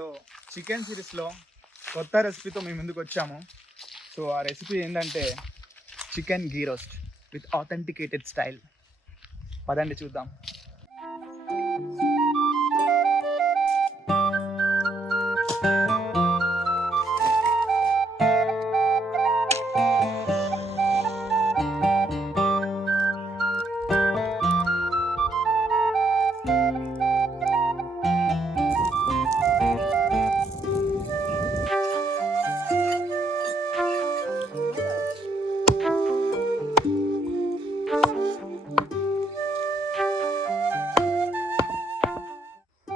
So chicken సిరీస్లో కొత్త రెసిపీతో మేము ముందుకు వచ్చాము. సో ఆ రెసిపీ ఏంటంటే చికెన్ గీ రోస్ట్ విత్ ఆథెంటికేటెడ్ స్టైల్. పదండి చూద్దాం.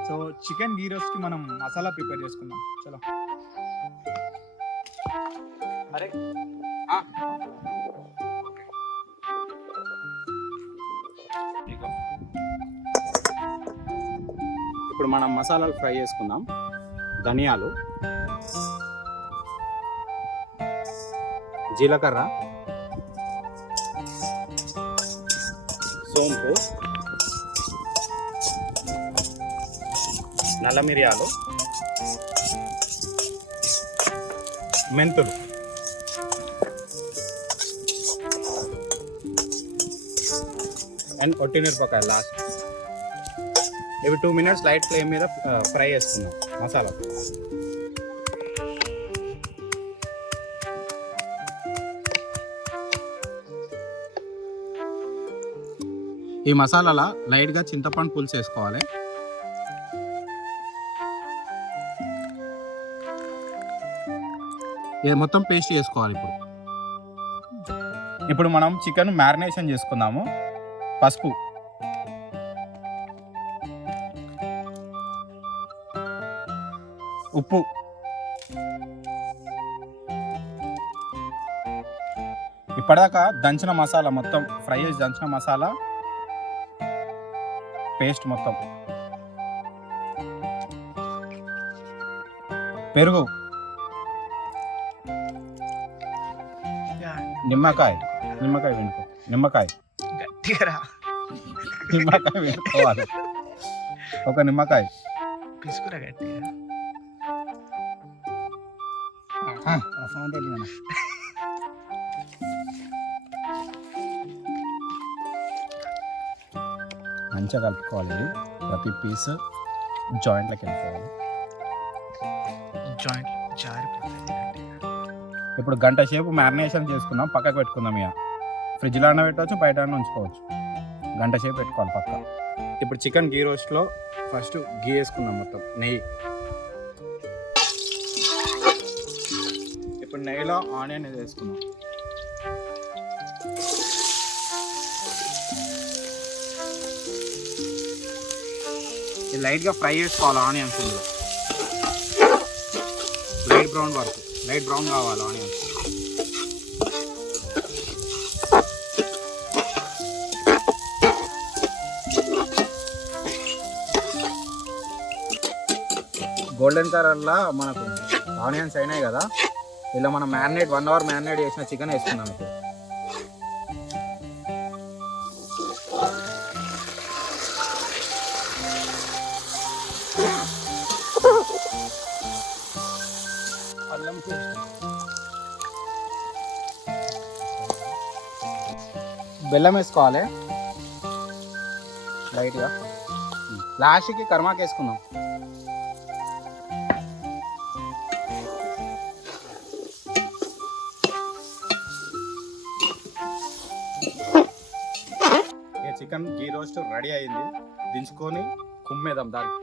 సో చికెన్ గీ రోస్ట్కి మనం మసాలా ప్రిపేర్ చేసుకుందాం. చలో. అరే ఇప్పుడు మనం మసాలాలు ఫ్రై చేసుకుందాం. ధనియాలు, జీలకర్ర, సోంపు, నల్ల మిరియాలు, మెంతులు, అండ్ ఒట్టిమిరపకాయలు లాస్ట్. ఇవి 2 minutes లైట్ ఫ్లేమ్ మీద ఫ్రై చేసుకుందాం మసాలా. ఈ మసాలాలో లైట్గా చింతపండు పులుసు వేసుకోవాలి. ఇది మొత్తం పేస్ట్ చేసుకోవాలి. ఇప్పుడు మనం చికెన్ మ్యారినేషన్ చేసుకుందాము. పసుపు, ఉప్పు, ఇప్పటిదాకా దంచిన మసాలా మొత్తం ఫ్రై చేసి దంచిన మసాలా పేస్ట్ మొత్తం, పెరుగు, నిమ్మకాయ వెనుకో, నిమ్మకాయ వెనుకోవాలి. ఒక నిమ్మకాయ పిసుకురా గట్టిగా. మంచిగా కలుపుకోవాలి. ప్రతి పీస్ జాయింట్లోకి వెళ్ళిపోవాలి. జాయింట్ జారిపోతుంది. ఇప్పుడు గంట సేపు మ్యారినేషన్ చేసుకుందాం, పక్కకు పెట్టుకుందాం. ఇక ఫ్రిడ్జ్లో అన్న పెట్టవచ్చు, బయట అన్న ఉంచుకోవచ్చు. గంట సేపు పెట్టుకోవాలి పక్క. ఇప్పుడు చికెన్ గీ రోస్ట్లో ఫస్ట్ గీ వేసుకుందాం, మొత్తం నెయ్యి. ఇప్పుడు నెయ్యిలో ఆనియన్ వేసుకుందాం. ఇది లైట్గా ఫ్రై చేసుకోవాలి ఆనియన్స్. లైట్ బ్రౌన్ వరకు, లైట్ బ్రౌన్ కావాలి ఆనియన్స్. గోల్డెన్ కలర్లో మనకు ఆనియన్స్ అయినాయి కదా, ఇలా మనం 1 hour మ్యారినేట్ చేసిన చికెన్ వేసుకుందాం. ఇప్పుడు అల్లం పేస్ట్, బెల్లం వేసుకోవాలి లైట్గా. లాస్ట్కి కర్మాకు వేసుకుందాం. చికెన్ గీ రోస్ట్ రెడీ అయింది. దించుకొని కుమ్మేద్దాం దాన్ని.